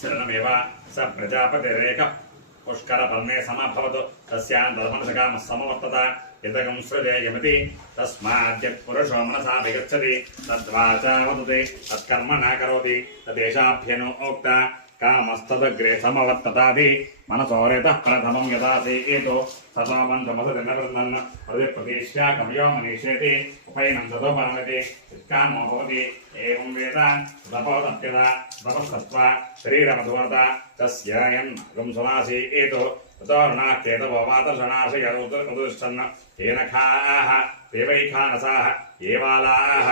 शरणमेव स प्रजापतिरेकः पुष्करपर्णे समभवत् तस्यान्तर्मनसकामः समवर्तत यदगं सृजेयमिति तस्माद्यत्पुरुषो मनसा विगच्छति तद्वाचा वदति तत्कर्म न करोति तदेशाभ्यनोक्ता कामस्तदग्रे समवर्ततादि मनसोरेतः प्रथमं यदासीतो सतोमन्त्रमसदिनवृन्दन् प्रतिप्रतिश्याकमयो मनीष्येति उपैनं ततोपरमति कामो भवति एवं वेद तपोतप्यता तपस्तत्वा शरीरमधुवर्ता तस्य यन्गं समासीतो ततोर्णाक्येतवोवातर्षणाशयदुतिष्ठन् येन खाः देवैखानसाः एवालाः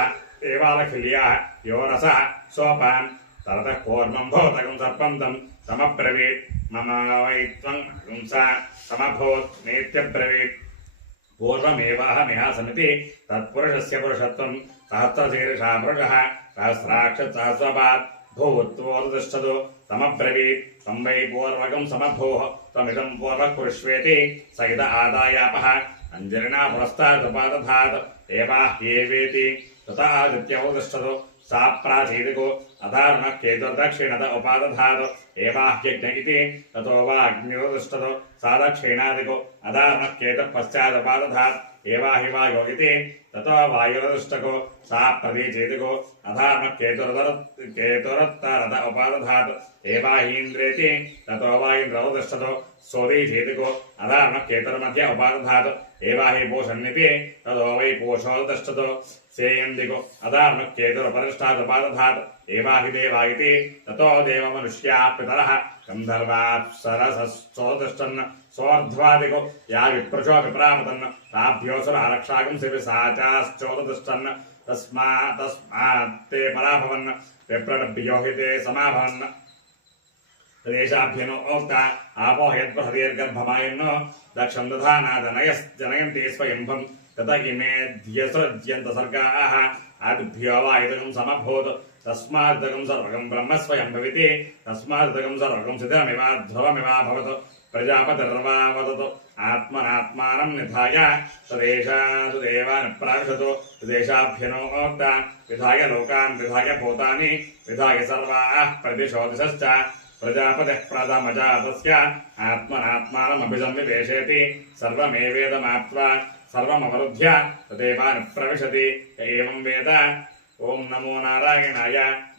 एवालखिल्याः यो रसः सोपान् तरतः कूर्मं भूतकं सर्पं तं समब्रवीत् मम वै त्वं पुंसा समभूत् नेत्यब्रवीत् पूर्वमेवाहमिहासमिति तत्पुरुषस्य पुरुषत्वं सहस्रशीर्षा पुरुषः सहस्राक्षसहस्रपात् भूत्वोतिष्ठतु तमब्रवीत् तं वै पूर्वकं समभूः त्वमिदं पूर्वः कुरुष्वेति स इद आदायापः अञ्जलिना पुरस्तादुपादधात् एवाह्येवेति तथा आदित्यवतिष्ठतु सा प्रासीदिको अधारणः केतुर्दक्षिणत उपादधातु एवाह्यज्ञ इति ततो वा अग्निरुतिष्ठतु सा दक्षिणादिको अधारणः केतुः पश्चादुपादधात् एवाहि वायो इति ततो वायुरतिष्ठको सा प्रतीचेदिको अधारणः केतुरुत्तरत उपादधात् एवाहीन्द्रेति ततो वा इन्द्रवतिष्ठतो सोदीचेदिको अधारणः केतुर्मध्ये उपादधात् एवाहि पूषन्निति ततो वै पूषोतिष्ठतो सेयन्दिको अधारणः केतुरुपरिष्ठादुपादधात् एवाहि देवा इति ततो देवमनुष्याः पितरः गन्धर्वाप्सरसश्चोतिष्ठन् सोऽर्ध्वादिको या विप्रचो विप्रापतन् ताभ्योऽसुरारक्षाकं शिविसाचाश्चोतिष्ठन् तस्मात् ते पराभवन् विप्रलभ्यो हि ते समाभवन् तदेशाभ्यनोक्ता आपो यद्बृहदीर्गर्भमायन्नो दक्षं दधाना जनयन्ति स्वयंभं तत इमे ध्यसृज्यन्त सर्गाः आदिभ्यो वा इदगं समभूत् तस्मादगं सर्वगं ब्रह्म स्वयं भविति तस्मादगं सर्वगं सिद्धमिव ध्रुवमिवाभवत् प्रजापतिर्वा वदतु आत्मनात्मानं निधाय तदेशादेवानुप्राविशतु तदेशाभ्यनोक्ता विधाय लोकान् विधाय भूतानि विधाय सर्वाः प्रतिशोदिशश्च प्रजापतिः प्रथमजातस्य आत्मनात्मानमभिसंविवेशयति सर्वमेवेदमाप्त्वा सर्वमवरुध्य तदेवानुप्रविशति एवं वेद ओं नमो नारायणाय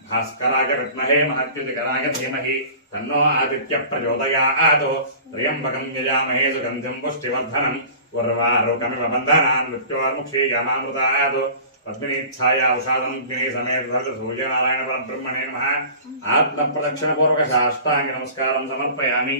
भास्कराय विद्महे महत्युतिकराय धीमहि तन्नो आदित्यः प्रचोदयात् त्र्यम्बकं यजामहे सुगन्धिं पुष्टिवर्धनम् उर्वारुकमिव बन्धनान् मृत्योर्मुक्षीयमामृतात् पद्मिनीच्छाया उषादं ग्ने समेत सूर्यनारायण परब्रह्मणे नमः आत्मप्रदक्षिणपूर्वक साष्टांग नमस्कारं समर्पयामि।